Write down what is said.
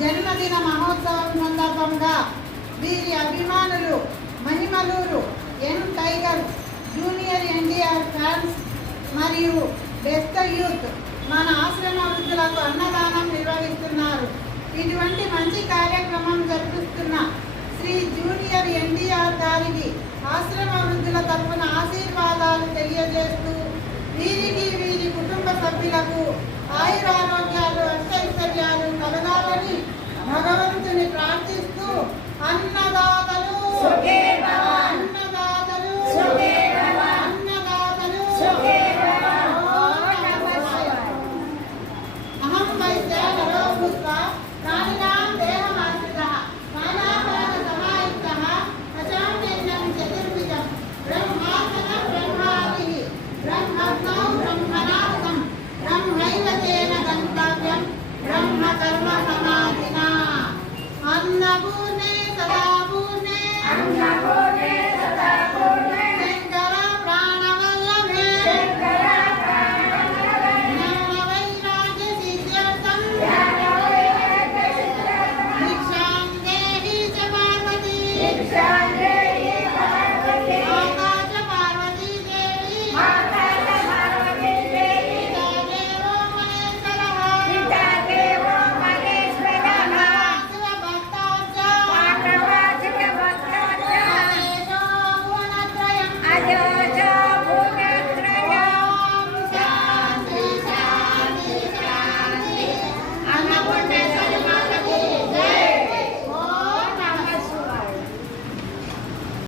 జన్మదిన మహోత్సవం సందర్భంగా వీరి అభిమానులు Mahimaluru N tiger junior NTR fans మరియు బెస్ట్ యూత్ మన ఆశ్రమ వృద్ధులకు అన్నదానం నిర్వహిస్తున్నారు. ఇటువంటి మంచి కార్యక్రమం జరిపిస్తున్న శ్రీ జూనియర్ ఎన్టీఆర్ గారికి ఆశ్రమ వృద్ధుల తరఫున ఆశీర్వాదాలు తెలియజేస్తూ వీరికి వీరి కుటుంబ సభ్యులకు ఆయురారోగ్య అష్టైశ్వర్యాలు కలగాలని భగవంతుని ప్రార్థిస్తూ అన్న ब्रह्म कर्म समाधिना हम